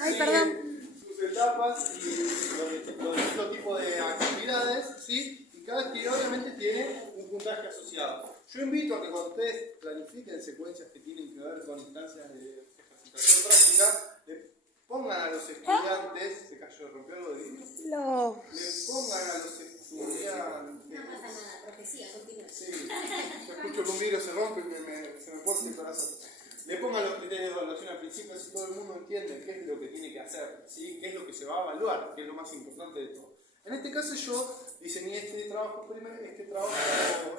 Ay, perdón. Sus etapas y los distintos tipos de actividades, ¿sí? Y cada actividad obviamente tiene un puntaje asociado. Yo invito a que cuando ustedes planifiquen secuencias que tienen que ver con instancias de ejercitación práctica, le pongan a los estudiantes, se cayó, rompió algo de vidrio, le pongan a los estudiantes. No pasa nada, profecía, continúa. Sí, yo escucho que un vidrio se rompe y se me corta el corazón. Le pongan los criterios de evaluación al principio, así todo el mundo entiende qué es lo que tiene que hacer, ¿sí? Qué es lo que se va a evaluar, que es lo más importante de todo. En este caso yo diseñé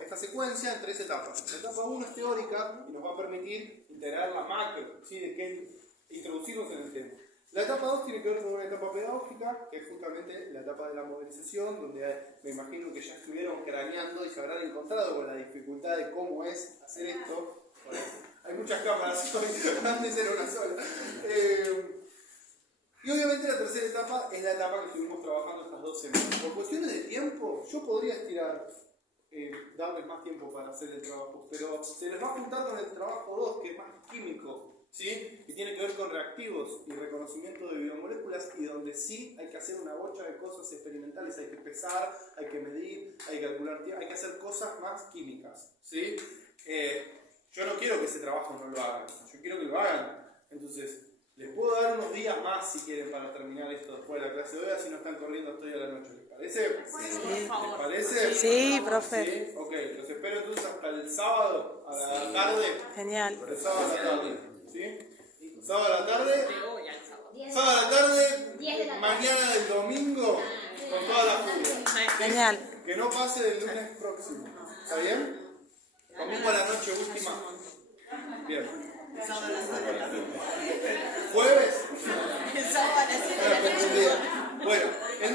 esta secuencia en 3 etapas. La etapa 1 es teórica y nos va a permitir integrar la macro, ¿sí? Introducirnos en el tema. La etapa 2 tiene que ver con una etapa pedagógica, que es justamente la etapa de la modelización, donde me imagino que ya estuvieron craneando y se habrán encontrado con la dificultad de cómo es hacer esto. Bueno, hay muchas cámaras hoy, antes era una sola. Y obviamente la tercera etapa es la etapa que estuvimos trabajando estas 2 semanas. Por cuestiones de tiempo, yo podría estirar, darles más tiempo para hacer el trabajo, pero se les va a juntar con el trabajo 2, que es más químico, ¿sí? Y tiene que ver con reactivos y reconocimiento de biomoléculas, y donde sí hay que hacer una bocha de cosas experimentales, hay que pesar, hay que medir, hay que calcular tiempo, hay que hacer cosas más químicas, ¿sí? Yo no quiero que ese trabajo no lo hagan, yo quiero que lo hagan. Entonces, les puedo dar unos días más si quieren para terminar esto después de la clase de hoy, así no están corriendo hasta hoy a la noche. ¿Les parece? Sí, ¿Les parece? Sí, profe. ¿Sí? Ok, los espero entonces hasta el sábado a la tarde. Genial. El sábado a la tarde. ¿Sí? Sábado a la tarde. Sábado a la 10 de la tarde. Mañana del domingo con toda la furia. Genial. Que no pase del lunes próximo. ¿Está bien? Domingo a la noche última. Bien. ¿Jueves? Bueno, el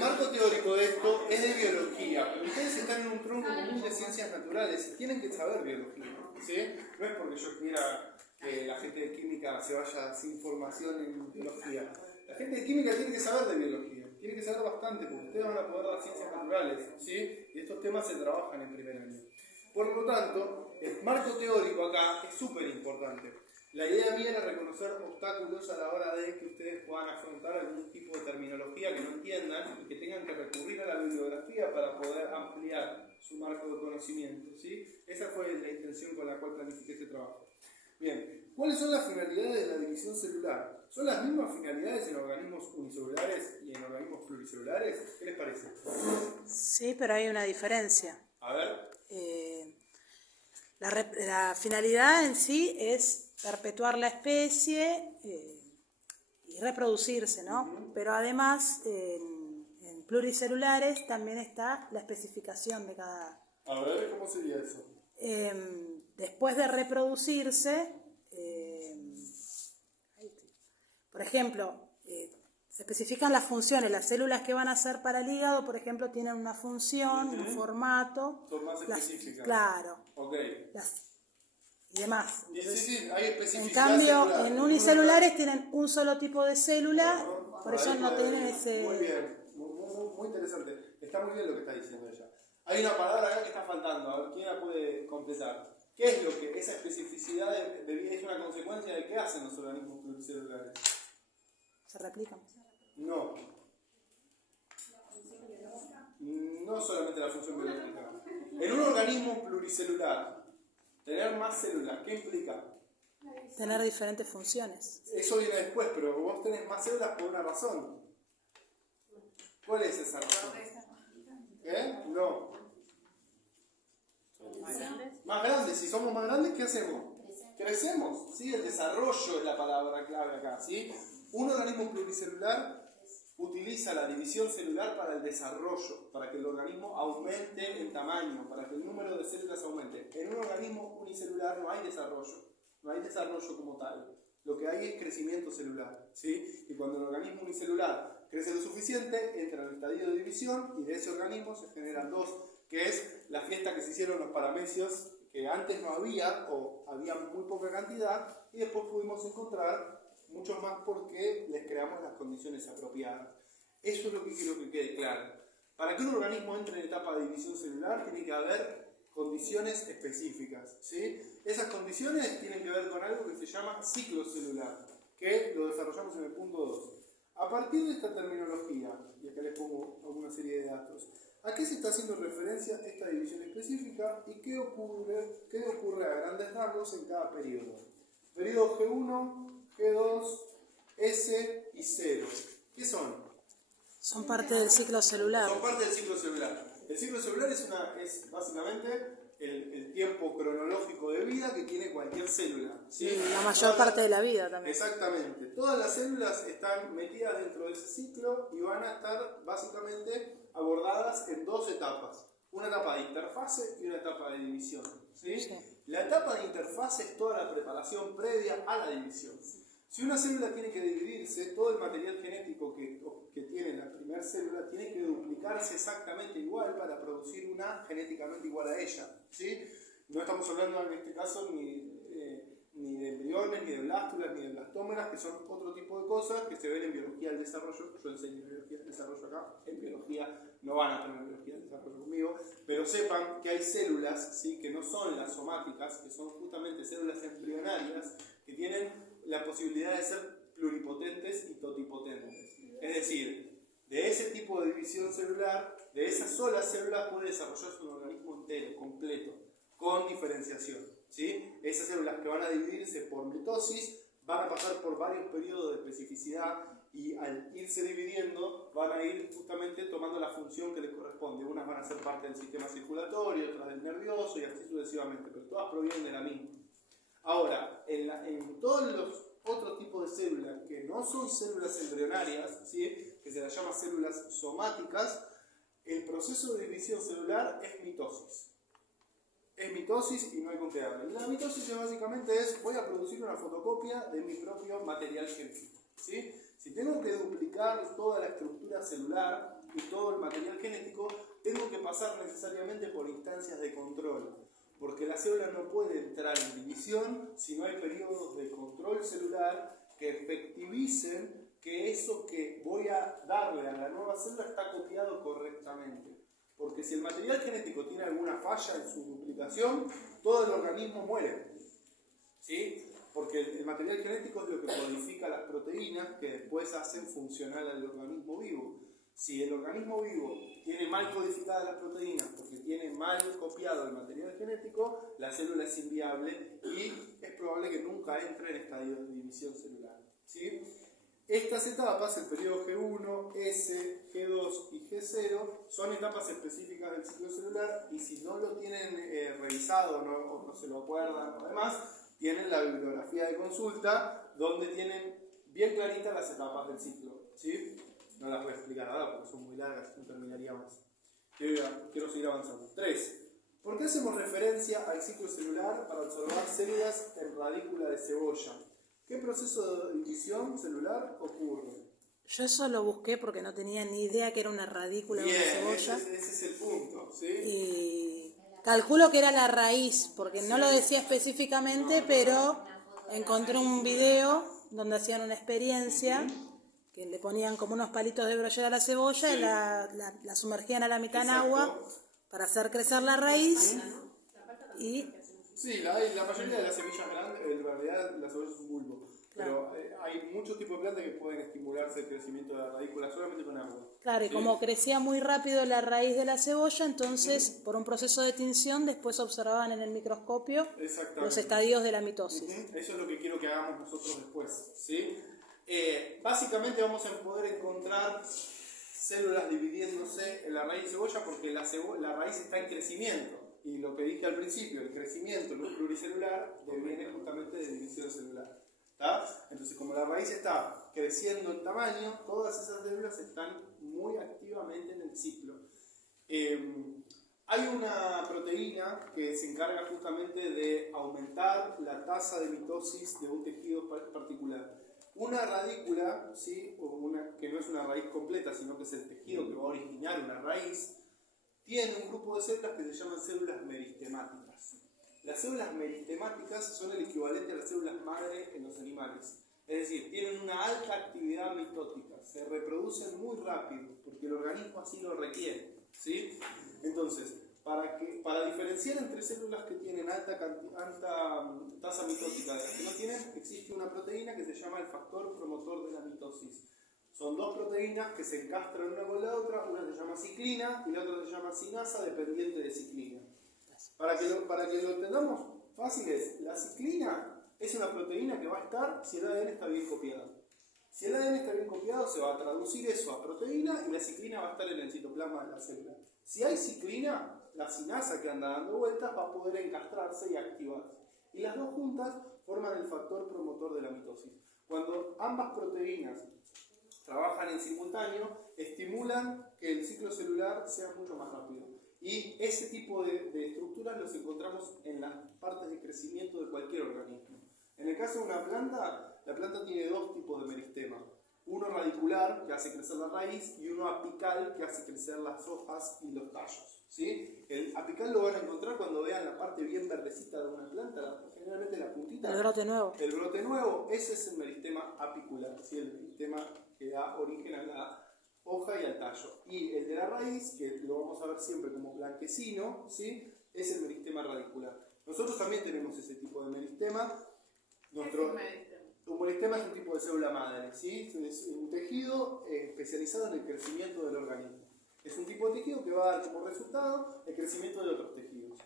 marco teórico de esto es de biología, pero ustedes están en un tronco común de ciencias naturales y tienen que saber biología, ¿sí? No es porque yo quiera que la gente de química se vaya sin formación en biología. La gente de química tiene que saber de biología, tiene que saber bastante, porque ustedes van a poder dar ciencias naturales, ¿sí? Y estos temas se trabajan en primer año. Por lo tanto, el marco teórico acá es súper importante. La idea mía era reconocer obstáculos a la hora de que ustedes puedan afrontar algún tipo de terminología que no entiendan y que tengan que recurrir a la bibliografía para poder ampliar su marco de conocimiento, ¿sí? Esa fue la intención con la cual planifiqué este trabajo. Bien, ¿cuáles son las finalidades de la división celular? ¿Son las mismas finalidades en organismos unicelulares y en organismos pluricelulares? ¿Qué les parece? Sí, pero hay una diferencia. A ver. La finalidad en sí es perpetuar la especie y reproducirse, ¿no? Pero además en pluricelulares también está la especificación de cada... A ver, ¿cómo sería eso? Después de reproducirse, por ejemplo, se especifican las funciones, las células que van a ser para el hígado, por ejemplo, tienen una función, un formato. Son más específicas. Claro. Ok. Y demás. Entonces, sí, hay especificidad. En cambio, celular. en unicelulares tienen un solo tipo de célula, por eso no tienen ese... Muy bien, muy interesante. Está muy bien lo que está diciendo ella. Hay una palabra acá que está faltando, a ver, ¿quién la puede completar? ¿Qué es lo que esa especificidad de vida es una consecuencia de qué hacen los organismos pluricelulares? ¿Se replican? No. No solamente la función biológica. En un organismo pluricelular, tener más células, ¿qué implica? Tener diferentes funciones. Eso viene después, pero vos tenés más células por una razón. ¿Cuál es esa razón? ¿Qué? No. Más grandes. Si somos más grandes, ¿qué hacemos? Crecemos. ¿Sí? El desarrollo es la palabra clave acá. ¿Sí? Un organismo pluricelular utiliza la división celular para el desarrollo, para que el organismo aumente en tamaño, para que el número de células aumente. En un organismo unicelular no hay desarrollo como tal. Lo que hay es crecimiento celular, ¿sí? Y cuando el organismo unicelular crece lo suficiente, entra en el estadio de división y de ese organismo se generan dos, que es la fiesta que se hicieron los paramecios, que antes no había o había muy poca cantidad, y después pudimos encontrar muchos más porque les creamos las condiciones apropiadas. Eso es lo que quiero que quede claro. Para que un organismo entre en etapa de división celular tiene que haber condiciones específicas, ¿sí? Esas condiciones tienen que ver con algo que se llama ciclo celular. que lo desarrollamos en el punto 2. A partir de esta terminología, y acá les pongo alguna serie de datos, ¿a qué se está haciendo referencia esta división específica y qué ocurre a grandes rasgos en cada periodo? Periodo G1, G2, S y 0. ¿Qué son? Son parte del ciclo celular. Son parte del ciclo celular. El ciclo celular es básicamente el tiempo cronológico de vida que tiene cualquier célula. ¿Sí? Y la mayor parte de la vida también. Exactamente. Todas las células están metidas dentro de ese ciclo y van a estar básicamente abordadas en dos etapas. Una etapa de interfase y una etapa de división. ¿Sí? Sí. La etapa de interfase es toda la preparación previa a la división. Si una célula tiene que dividirse, todo el material genético que tiene la primera célula tiene que duplicarse exactamente igual para producir una genéticamente igual a ella. ¿Sí? No estamos hablando en este caso ni de embriones, ni de blástulas, ni de blastómeras, que son otro tipo de cosas que se ven en biología del desarrollo. Yo enseño biología del desarrollo acá. En biología no van a tener biología del desarrollo conmigo, pero sepan que hay células, ¿sí?, que no son las somáticas, que son justamente células embrionarias que tienen la posibilidad de ser pluripotentes y totipotentes. Es decir, de ese tipo de división celular, de esa sola célula puede desarrollarse un organismo entero, completo, con diferenciación. ¿Sí? Esas células que van a dividirse por mitosis van a pasar por varios periodos de especificidad y al irse dividiendo van a ir justamente tomando la función que les corresponde. Unas van a ser parte del sistema circulatorio, otras del nervioso y así sucesivamente, pero todas provienen de la misma. Ahora, en todos los otros tipos de células que no son células embrionarias, ¿sí?, que se las llama células somáticas, el proceso de división celular es mitosis. Es mitosis y no hay con qué darle. La mitosis básicamente es, voy a producir una fotocopia de mi propio material genético. ¿Sí? Si tengo que duplicar toda la estructura celular y todo el material genético, tengo que pasar necesariamente por instancias de control. Porque la célula no puede entrar en división si no hay periodos de control celular que efectivicen que eso que voy a darle a la nueva célula está copiado correctamente. Porque si el material genético tiene alguna falla en su duplicación, todo el organismo muere. ¿Sí? Porque el material genético es lo que codifica las proteínas que después hacen funcional al organismo vivo. Si el organismo vivo tiene mal codificadas las proteínas porque tiene mal copiado el material genético, la célula es inviable y es probable que nunca entre en estadio de división celular. ¿Sí? Estas etapas, el periodo G1, S, G2 y G0, son etapas específicas del ciclo celular y si no lo tienen revisado o no se lo acuerdan o demás, tienen la bibliografía de consulta donde tienen bien claritas las etapas del ciclo. ¿Sí? No las voy a explicar ahora porque son muy largas, no terminaría más. Quiero seguir avanzando. 3. ¿Por qué hacemos referencia al ciclo celular para observar células en radícula de cebolla? ¿Qué proceso de división celular ocurre? Yo eso lo busqué porque no tenía ni idea que era una radícula de una cebolla. Ese es el punto, ¿sí? Y calculo que era la raíz, porque no lo decía específicamente, pero encontré un video donde hacían una experiencia, que le ponían como unos palitos de brollera a la cebolla y la sumergían a la mitad en agua para hacer crecer la raíz. Y sí, la mayoría de las semillas grandes, en realidad la cebolla es un bulbo, pero hay muchos tipos de plantas que pueden estimularse el crecimiento de la radícula solamente con agua. claro, y como crecía muy rápido la raíz de la cebolla, entonces por un proceso de tinción después observaban en el microscopio los estadios de la mitosis. Eso es lo que quiero que hagamos nosotros después, ¿sí? Básicamente vamos a poder encontrar células dividiéndose en la raíz de cebolla porque la raíz está en crecimiento. Y lo que dije al principio, el crecimiento pluricelular viene justamente de división celular. ¿Tá? Entonces, como la raíz está creciendo en tamaño, todas esas células están muy activamente en el ciclo. Hay una proteína que se encarga justamente de aumentar la tasa de mitosis de un tejido particular. Una radícula, ¿sí?, que no es una raíz completa, sino que es el tejido que va a originar una raíz, tiene un grupo de células que se llaman células meristemáticas. Las células meristemáticas son el equivalente a las células madre en los animales. Es decir, tienen una alta actividad mitótica, se reproducen muy rápido, porque el organismo así lo requiere. ¿Sí? Entonces, para diferenciar entre células que tienen alta tasa mitótica de las que no tienen, existe una proteína que se llama el factor mitosis. Son dos proteínas que se encastran una con la otra, una se llama ciclina y la otra se llama sinasa, dependiente de ciclina. Para que lo entendamos fácil es, la ciclina es una proteína que va a estar si el ADN está bien copiado. Si el ADN está bien copiado, se va a traducir eso a proteína y la ciclina va a estar en el citoplasma de la célula. Si hay ciclina, la sinasa que anda dando vueltas va a poder encastrarse y activarse. Y las dos juntas forman el factor promotor de la mitosis. Cuando ambas proteínas trabajan en simultáneo, estimulan que el ciclo celular sea mucho más rápido. Y ese tipo de estructuras los encontramos en las partes de crecimiento de cualquier organismo. En el caso de una planta, la planta tiene dos tipos de meristema. Uno radicular, que hace crecer la raíz, y uno apical, que hace crecer las hojas y los tallos. ¿Sí? El apical lo van a encontrar cuando vean la parte bien verdecita de una planta, generalmente la puntita. El brote nuevo. El brote nuevo, ese es el meristema apicular, ¿sí? El meristema que da origen a la hoja y al tallo. Y el de la raíz, que lo vamos a ver siempre como blanquecino, ¿sí? Es el meristema radicular. Nosotros también tenemos ese tipo de meristema. Un meristema es un tipo de célula madre, ¿sí? Es un tejido especializado en el crecimiento del organismo. Es un tipo de tejido que va a dar como resultado el crecimiento de otros tejidos.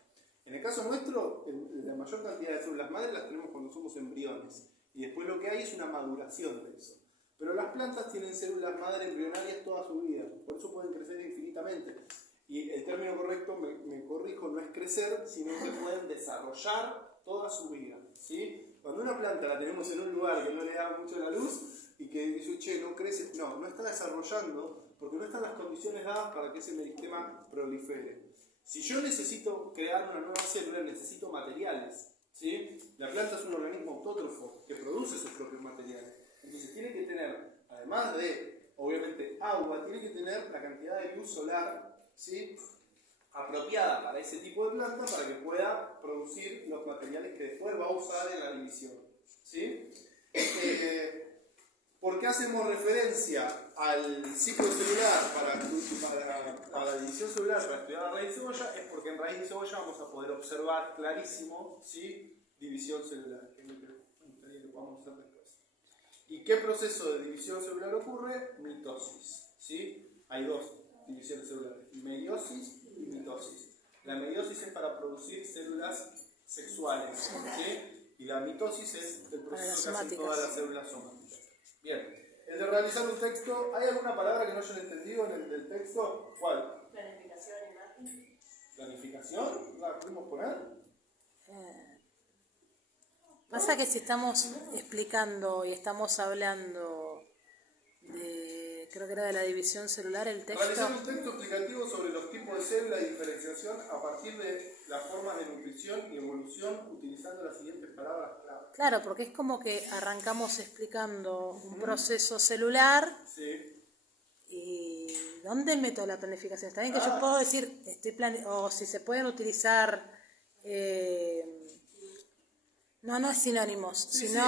En el caso nuestro, la mayor cantidad de células madres las tenemos cuando somos embriones. Y después lo que hay es una maduración de eso. Pero las plantas tienen células madre embrionarias toda su vida. Por eso pueden crecer infinitamente. Y el término correcto, me corrijo, no es crecer, sino que pueden desarrollar toda su vida, ¿sí? Cuando una planta la tenemos en un lugar que no le da mucho la luz y que dice, che, no crece, no está desarrollando porque no están las condiciones dadas para que ese meristema prolifere. Si yo necesito crear una nueva célula, necesito materiales, ¿sí? La planta es un organismo autótrofo que produce sus propios materiales. Entonces tiene que tener, además de, obviamente, agua, tiene que tener la cantidad de luz solar, ¿sí? Apropiada para ese tipo de planta para que pueda producir los materiales que después va a usar en la división, ¿sí? ¿Por qué hacemos referencia al ciclo celular para la división celular, para estudiar la raíz de cebolla? Es porque en raíz de cebolla vamos a poder observar clarísimo, ¿sí? División celular, que es lo que me gustaría que podamos hacer después. ¿Y qué proceso de división celular ocurre? Mitosis, ¿sí? Hay dos divisiones celulares, meiosis y mitosis. La meiosis es para producir células sexuales, ¿sí? Y la mitosis es el proceso que hacen todas las células somáticas. Bien, el de realizar un texto, ¿hay alguna palabra que no hayan entendido en el del texto? ¿Cuál? Planificación, imagen. ¿Planificación? ¿La pudimos poner? Pasa que si estamos explicando y estamos hablando de, creo que era de la división celular, el texto... Realizar un texto explicativo sobre los tipos de células y diferenciación a partir de las formas de nutrición y evolución utilizando las siguientes palabras clave. Claro, porque es como que arrancamos explicando un proceso celular. Sí. ¿Y dónde meto la planificación? Está bien que yo puedo decir, o si se pueden utilizar... No es sinónimos, Sí, sino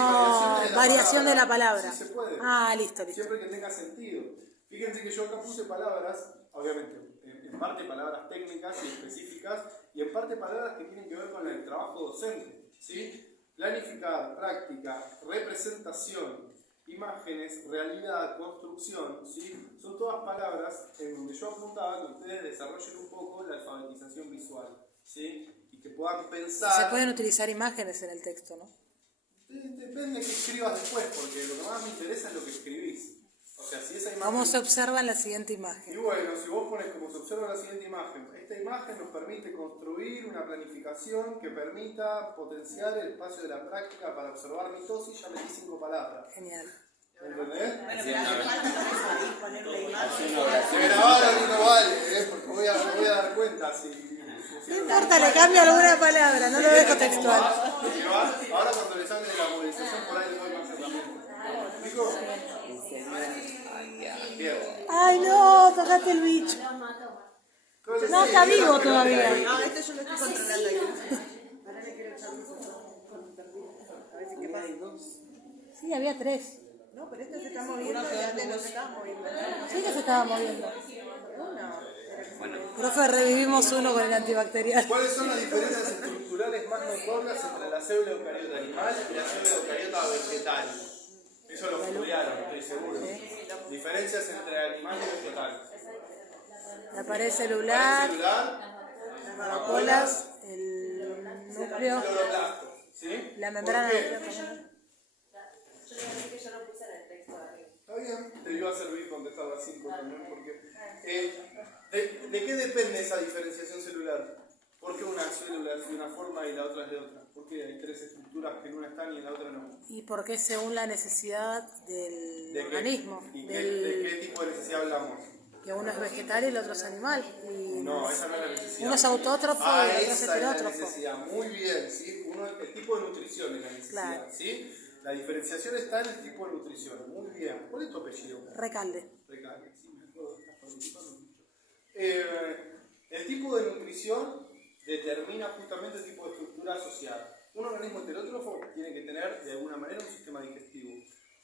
variación de la palabra. Sí, se puede. Listo. Siempre que tenga sentido. Fíjense que yo acá puse palabras, obviamente, en parte palabras técnicas y específicas, y en parte palabras que tienen que ver con el trabajo docente, ¿sí? Planificar, práctica, representación, imágenes, realidad, construcción, ¿sí? Son todas palabras en donde yo apuntaba que ustedes desarrollen un poco la alfabetización visual, ¿sí? Y que puedan pensar... Se pueden utilizar imágenes en el texto, ¿no? Depende de qué escribas después, porque lo que más me interesa es lo que escribís. O sea, si esa imagen... ¿Cómo se observa en la siguiente imagen? Y bueno, si vos pones como se observa la siguiente imagen, esta imagen nos permite construir una planificación que permita potenciar el espacio de la práctica para observar mitosis, ya metí 5 palabras. Genial. ¿Entendés? Bueno, pero hace falta ponerle imagen. Se grabaron y no vale, porque voy a dar cuenta si... No importa, le cambio alguna palabra, no lo dejo textual. Ahora cuando le salen de la movilización por ahí le doy más herramientas. ¿Explico? Bien. Ay, no, tocaste el bicho. No, está vivo todavía. No, esto yo lo estoy controlando ahí. Ahora le quiero echar luz a ver si qué pasa. Sí, había 3. No, pero este se está moviendo y antes no se estaba moviendo. Sí que se estaba moviendo. Uno. Profe, revivimos uno con el antibacterial. ¿Cuáles son las diferencias estructurales más notorias entre la célula eucariota animal y la célula eucariota vegetal? Eso lo estudiaron, estoy seguro. Diferencias entre animal y vegetal. La pared celular, Celular, las vacuolas, el núcleo, cloroplastos. ¿Sí? la membrana ¿Por qué? nuclear. Yo le dije que yo lo puse en el texto de arriba. Está bien, te iba a servir contestar las 5 también, porque... ¿de qué depende esa diferenciación celular? ¿Por qué una célula es de una forma y la otra es de otra? ¿Por qué hay 3 estructuras que en una están y en la otra no? Y porque según la necesidad del ¿De qué? organismo, ¿Y de qué tipo de necesidad hablamos? que uno es vegetal y el otro es animal. Y No, esa no es la necesidad. uno es autótrofo y el otro es esa es la heterótrofo. necesidad. Muy bien, ¿sí? El tipo de nutrición es la necesidad, Claro. ¿sí? La diferenciación está en el tipo de nutrición. Muy bien. ¿Cuál es tu apellido? Recalde. Recalde, sí, me acuerdo, estás participando mucho. El tipo de nutrición determina justamente el tipo de estructura asociada. Un organismo heterótrofo tiene que tener de alguna manera un sistema digestivo.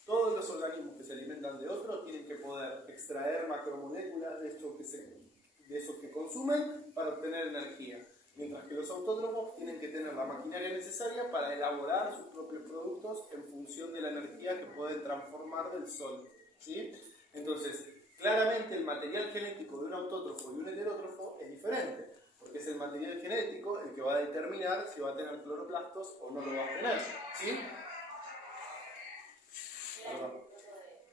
Todos los organismos que se alimentan de otros tienen que poder extraer macromoléculas de eso que consumen para obtener energía. Mientras que los autótrofos tienen que tener la maquinaria necesaria para elaborar sus propios productos en función de la energía que pueden transformar del sol. ¿Sí? Entonces, claramente el material genético de un autótrofo y un heterótrofo es diferente, porque es el material genético el que va a determinar si va a tener cloroplastos o no lo va a tener. ¿Sí?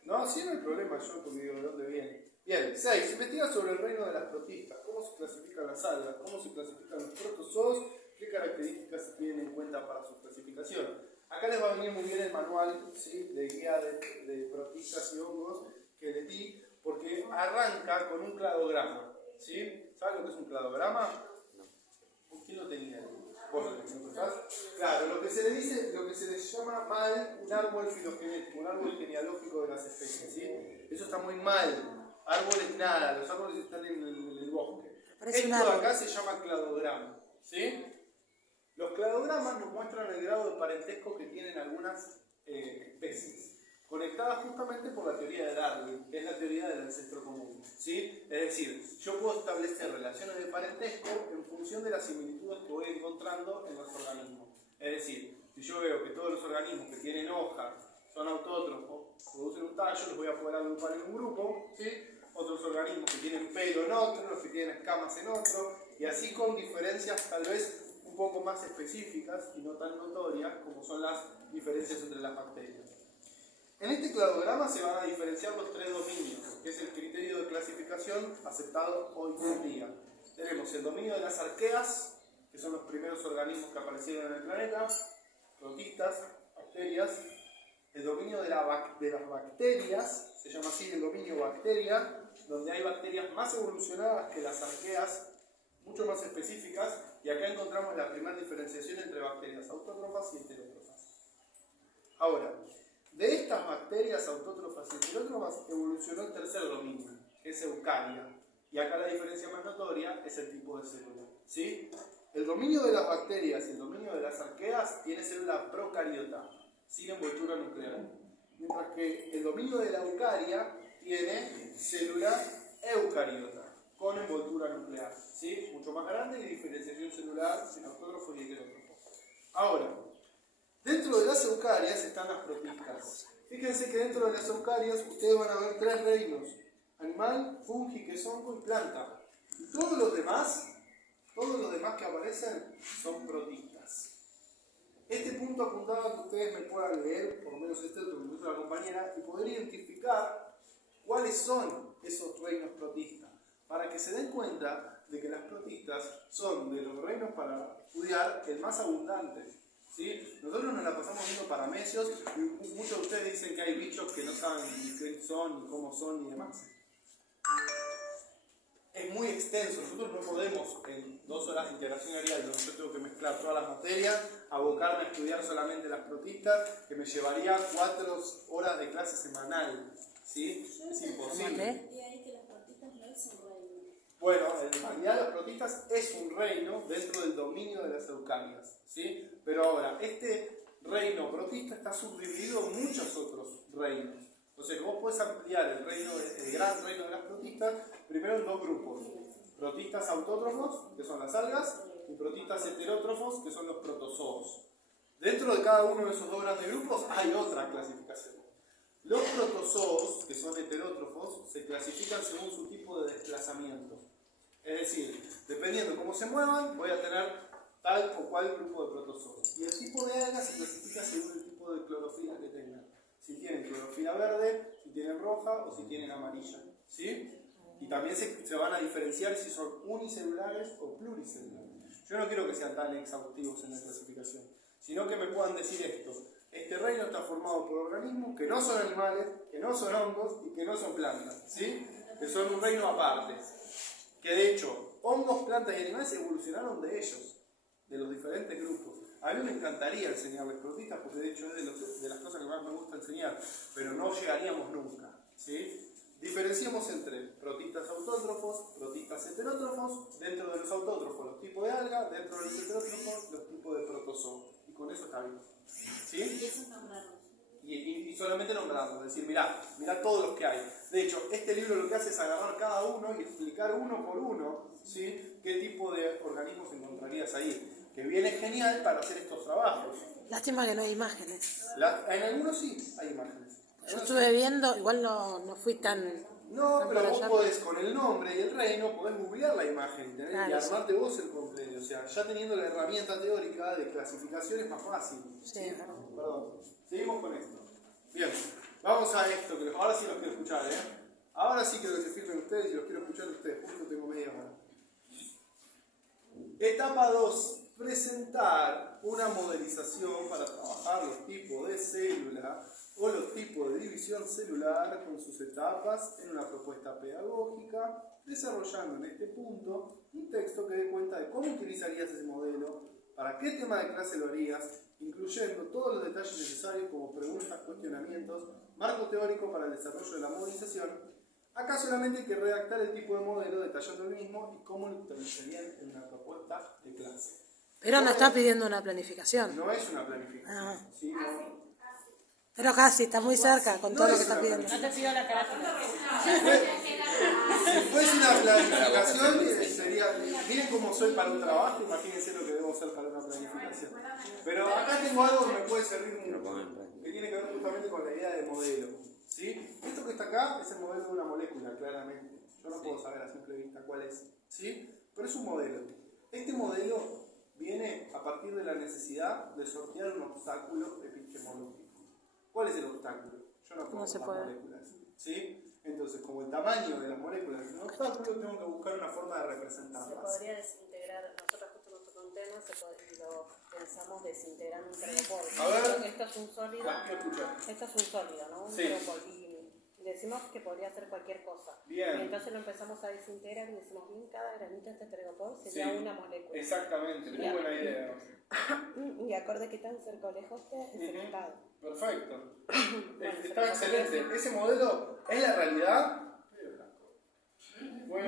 No, sí, no hay problema, yo porque digo de dónde viene. Bien, 6. Se investiga sobre el reino de las protistas. ¿Cómo se clasifican las algas? ¿Cómo se clasifican los protozoos? ¿Qué características se tienen en cuenta para su clasificación? Acá les va a venir muy bien el manual, ¿sí?, de guía de protistas y hongos que les di, porque arranca con un cladograma. ¿Sí? ¿Saben lo que es un cladograma? ¿Quién lo tenía? ¿Vos lo tenés? Claro, lo que se le dice, lo que se le llama mal un árbol filogenético, un árbol genealógico de las especies, ¿sí? Eso está muy mal. Árboles nada, los árboles están en el bosque. Esto de acá se llama cladograma, ¿sí? Los cladogramas nos muestran el grado de parentesco que tienen algunas especies, conectadas justamente por la teoría de Darwin, que es la teoría del ancestro común, ¿sí? Es decir, yo puedo establecer relaciones de parentesco en función de las similitudes que voy encontrando en los organismos. Es decir, si yo veo que todos los organismos que tienen hojas son autótrofos, producen un tallo, los voy a poder agrupar en un grupo, ¿sí? Otros organismos que tienen pelo en otro, los que tienen escamas en otro, y así con diferencias tal vez un poco más específicas y no tan notorias como son las diferencias entre las bacterias. En este cladograma se van a diferenciar los 3 dominios, que es el criterio de clasificación aceptado hoy en día. Tenemos el dominio de las arqueas, que son los primeros organismos que aparecieron en el planeta, protistas, bacterias. El dominio de las bacterias, se llama así el dominio bacteria, donde hay bacterias más evolucionadas que las arqueas, mucho más específicas, y acá encontramos la primera diferenciación entre bacterias autótrofas y heterótrofas. Ahora, de estas bacterias autótrofas y heterótrofas evolucionó el tercer dominio, que es eucaria, y acá la diferencia más notoria es el tipo de célula, ¿sí? El dominio de las bacterias y el dominio de las arqueas tiene célula procariota, sin envoltura nuclear, mientras que el dominio de la eucaria tiene célula eucariota, con envoltura nuclear, ¿sí? Mucho más grande y diferenciación celular en autótrofo y heterótrofo. Ahora, dentro de las eucarias están las protistas. Fíjense que dentro de las eucarias ustedes van a ver 3 reinos: animal, fungi, que es hongo, y planta. Y todos los demás que aparecen son protistas. Este punto apuntaba que ustedes me puedan leer, por lo menos este otro que me puso la compañera, y poder identificar cuáles son esos reinos protistas, para que se den cuenta de que las protistas son de los reinos para estudiar el más abundante. ¿Sí? Nosotros nos la pasamos viendo paramecios y muchos de ustedes dicen que hay bichos que no saben ni qué son, ni cómo son, ni demás. Es muy extenso, nosotros no podemos en 2 horas de integración areal, donde yo tengo que mezclar todas las materias, abocarme a estudiar solamente las protistas, que me llevaría 4 horas de clase semanal. ¿Sí? Es imposible. Y ahí que las protistas no es un reino. Bueno, en realidad las protistas es un reino dentro del dominio de las eucarias, ¿sí? Pero ahora, este reino protista está subdividido en muchos otros reinos. Entonces, vos podés ampliar el gran reino de las protistas, primero en 2 grupos: protistas autótrofos, que son las algas, y protistas heterótrofos, que son los protozoos. Dentro de cada uno de esos 2 grandes grupos hay otra clasificación. Los protozoos protozoos, que son heterótrofos, se clasifican según su tipo de desplazamiento. Es decir, dependiendo cómo se muevan, voy a tener tal o cual grupo de protozoos. Y el tipo de alga se clasifica según el tipo de clorofila que tengan. Si tienen clorofila verde, si tienen roja o si tienen amarilla. ¿Sí? Y también se van a diferenciar si son unicelulares o pluricelulares. Yo no quiero que sean tan exhaustivos en la clasificación, sino que me puedan decir esto. Este reino está formado por organismos que no son animales, que no son hongos y que no son plantas. ¿Sí? Que son un reino aparte. Que de hecho, hongos, plantas y animales evolucionaron de ellos, de los diferentes grupos. A mí me encantaría enseñarles protistas, porque de hecho es de las cosas que más me gusta enseñar, pero no llegaríamos nunca. ¿Sí? Diferenciamos entre protistas autótrofos, protistas heterótrofos, dentro de los autótrofos los tipos de alga, dentro de los heterótrofos los tipos de protozoos. Y con eso está bien. ¿Sí? Y eso es nombrarlos. Y solamente nombrarlos, es decir, mirá todos los que hay. De hecho, este libro lo que hace es agarrar cada uno y explicar uno por uno, ¿sí?, qué tipo de organismos encontrarías ahí. Que viene genial para hacer estos trabajos. Lástima que no hay imágenes. En algunos sí hay imágenes. Yo estuve viendo, igual no fui tan... No, tan pero para vos allá. podés, con el nombre y el reino, podés googlear la imagen, ¿entendés? Claro, Y armarte vos el completo. O sea, ya teniendo la herramienta teórica de clasificación es más fácil. Sí, es verdad. Perdón. Seguimos con esto. Bien, vamos a esto, que ahora sí los quiero escuchar, ¿eh? Ahora sí quiero que se firmen ustedes y los quiero escuchar ustedes. Justo tengo media hora. Etapa 2. Presentar una modelización para trabajar los tipos de célula o los tipos de división celular con sus etapas en una propuesta pedagógica, desarrollando en este punto un texto que dé cuenta de cómo utilizarías ese modelo, para qué tema de clase lo harías, incluyendo todos los detalles necesarios como preguntas, cuestionamientos, marco teórico para el desarrollo de la modelización. Acá solamente hay que redactar el tipo de modelo detallando el mismo y cómo lo utilizarían en una propuesta de clase. Pero no está pidiendo una planificación. No es una planificación. Ah. ¿Sí? No. Pero casi, está muy cerca con No todo lo es que está una pidiendo. No te pido la carátula. Si fuese una planificación, sería. Miren cómo soy para un trabajo, imagínense lo que debo hacer para una planificación. Pero acá tengo algo que me puede servir mucho, que tiene que ver justamente con la idea de modelo. ¿Sí? Esto que está acá es el modelo de una molécula, claramente. Yo no puedo saber a simple vista cuál es. ¿Sí? Pero es un modelo. Este modelo viene a partir de la necesidad de sortear un obstáculo epistemológico. ¿Cuál es el obstáculo? Yo no puedo se las puede. moléculas. ¿Sí? Entonces, como el tamaño de las moléculas es un obstáculo, tengo que buscar una forma de Se representarlas. podría desintegrar, nosotros justo nuestro conteno lo pensamos desintegrar en un tergopol. A ver. Esto es un sólido, Quiero escuchar. esto es un sólido, ¿no? Un Sí. tergopol. Y decimos que podría ser cualquier cosa. Bien. Y entonces lo empezamos a desintegrar y decimos, bien, cada granito de este tergopol sería Sí. una molécula. Exactamente, muy Ya. buena idea. Y acorde que tan cerca o lejos esté, es el Ujú. estado. Perfecto. Bueno, Está excelente. Ese modelo es la realidad. Voy a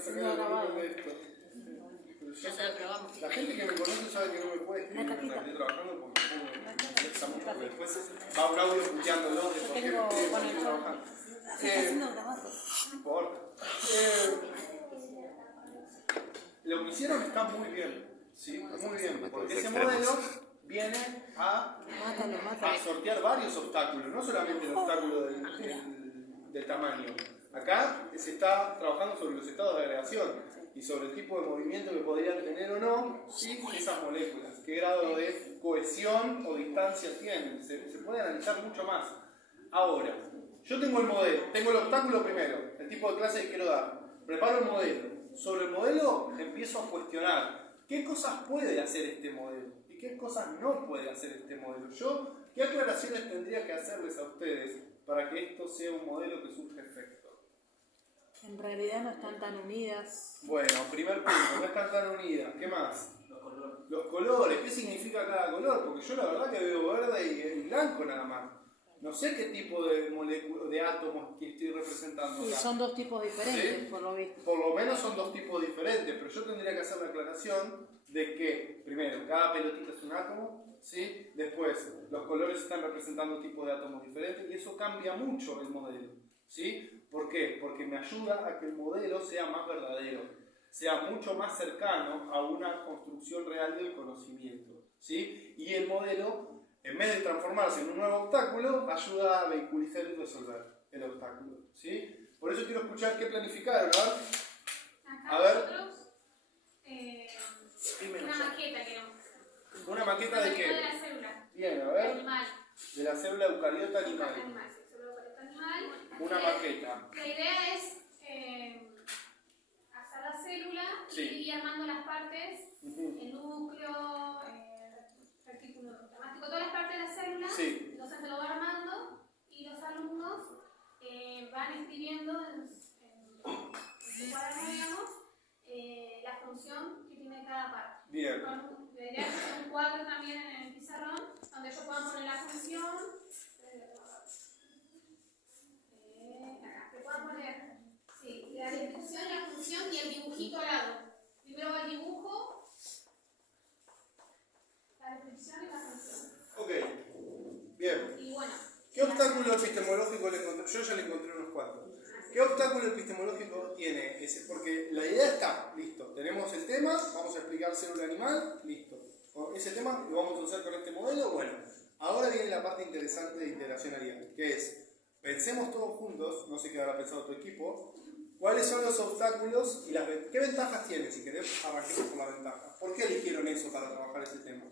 sacar el volumen de esto. Ya se lo probamos. La gente que me conoce sabe que no me puede escribir mientras estoy trabajando porque me molesta mucho, porque después va un audio puteándolo de por qué tengo, estoy bueno, yo- trabajando. No importa. Lo que hicieron está muy bien, ¿sí? Muy bien, porque ese modelo viene a sortear varios obstáculos, no solamente el obstáculo del tamaño. Acá se está trabajando sobre los estados de agregación y sobre el tipo de movimiento que podrían tener o no, ¿sí?, esas moléculas, qué grado de cohesión o distancia tienen, se puede analizar mucho más. Ahora, yo tengo el modelo, tengo el obstáculo primero, el tipo de clase que quiero dar, preparo el modelo, sobre el modelo empiezo a cuestionar qué cosas puede hacer este modelo y qué cosas no puede hacer este modelo. Yo, ¿qué aclaraciones tendría que hacerles a ustedes para que esto sea un modelo que surja efecto? En realidad no están tan unidas. Bueno, primer punto, no están tan unidas. ¿Qué más? Los colores. ¿Qué significa cada color? Porque yo la verdad que veo verde y blanco nada más. No sé qué tipo de moléculas, de átomos que estoy representando Y acá. son dos tipos diferentes, ¿Sí? por lo visto. Por lo menos son dos tipos diferentes, pero yo tendría que hacer la aclaración de que, primero, cada pelotita es un átomo, ¿sí? Después, los colores están representando tipos de átomos diferentes y eso cambia mucho el modelo, ¿sí? ¿Por qué? Porque me ayuda a que el modelo sea más verdadero, sea mucho más cercano a una construcción real del conocimiento, ¿sí? Y el modelo en vez de transformarse en un nuevo obstáculo, ayuda a vehiculizar y resolver el obstáculo. ¿Sí? Por eso quiero escuchar qué planificaron. A ver. Nosotros, una maqueta queremos. ¿Una maqueta de qué? De la célula. Bien, a ver. Animal. De la célula eucariota animal. Animal, sí, célula eucariota animal. Una maqueta. La idea es hacer la célula Sí. y ir armando las partes, Ujú. el núcleo, retículo plasmático, todas las partes de la célula. Sí. Entonces se lo va armando y los alumnos van escribiendo en su cuaderno, digamos, la función que tiene cada parte. Bien. La idea es hacer un cuadro también en el pizarrón donde ellos puedan poner la función. Acá, que puedan poner sí, la descripción, la función y el dibujito al lado. Primero va el dibujo, la descripción y la función. Ok. Bien. Y bueno. ¿Qué obstáculo epistemológico le encontré? Yo ya le encontré unos cuantos. ¿Qué obstáculo epistemológico tiene ese? Porque la idea está, listo. Tenemos el tema, vamos a explicar célula animal, listo. Con ese tema lo vamos a usar con este modelo. Bueno, ahora viene la parte interesante de integracionalidad, que es, pensemos todos juntos, no sé qué habrá pensado tu equipo, cuáles son los obstáculos y qué ventajas tiene, si querés, arranquemos por la ventaja. ¿Por qué eligieron eso para trabajar ese tema?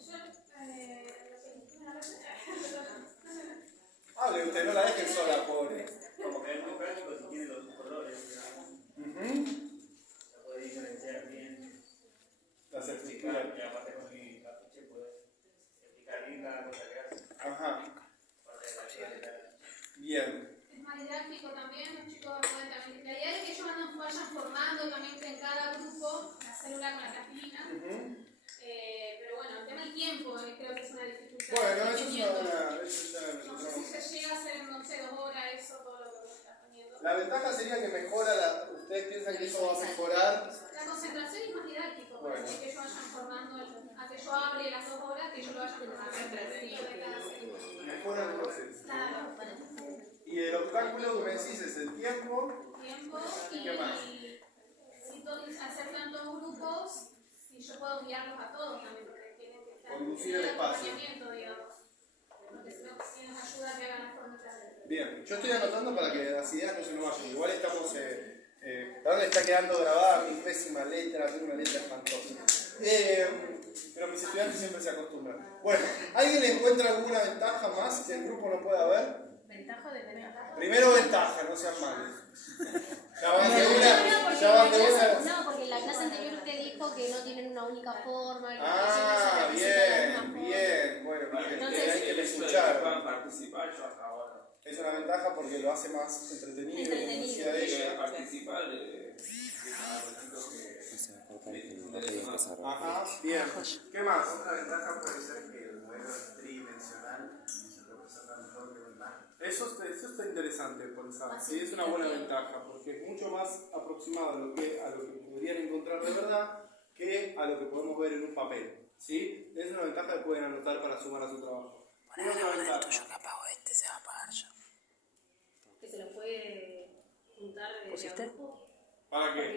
Hable usted, no la dejen sola, pobre. Como que es muy práctico si tiene los colores, digamos. Se puede diferenciar bien. Las Explicar, explicar. y aparte con el afiche puedes explicar bien cada cosa que hace. Ajá. Parte de la clase. Bien. Es más didáctico también, los chicos pueden también. La idea es que ellos vayan formando también en cada grupo la célula con la plastilina. Pero bueno, el tema del tiempo creo que es una dificultad. Bueno, eso es una buena. No sé si se llega a hacer, no sé, 2 horas, eso, todo lo que estás poniendo. La ventaja sería que mejora ¿ustedes piensan que eso va a mejorar? La concentración es más didáctico, Bueno. porque que ellos vayan formando, a que yo hable las 2 horas, que ellos lo vayan formando entretenido de cada célula. Mejora el proceso. Claro, Y el obstáculo que me decís es el tiempo. tiempo ¿Y qué más? si hacer tantos grupos, si yo puedo guiarlos a todos también, porque tienen que estar Conducir el en espacio. acompañamiento, digamos. Porque si no, si nos ayuda a que hagan las formitas. Bien, yo estoy anotando para que las ideas no se nos vayan. Igual estamos. Ahora está quedando grabada mi pésima letra, tengo una letra espantosa. Pero mis estudiantes siempre se acostumbran. Bueno, ¿alguien le encuentra alguna ventaja más que el grupo no pueda ver? Ventaja de ventaja. Primero ventaja, no sean malos. Ya van de una. Ya van de una. No, porque en la clase anterior usted dijo que no tienen una única forma. Que Ah, siempre se representa de la misma bien, forma. bien. Bueno, bien. Entonces, Hay que puedan escuchar. participar, yo hasta ahora. Es una ventaja porque lo hace más entretenido, como decía ella. Participar de los chicos que Ajá, bien. ¿Qué más? Otra ventaja puede ser que el modelo es tridimensional y se representa mejor que una imagen. Eso está interesante pensar. Sí, es una buena ventaja porque es mucho más aproximado a lo que podrían encontrar de verdad que a lo que podemos ver en un papel. ¿Sí? Es una ventaja que pueden anotar para sumar a su trabajo. Y otra ventaja. Que se lo puede juntar de ¿Pusiste? a grupo. ¿Para qué?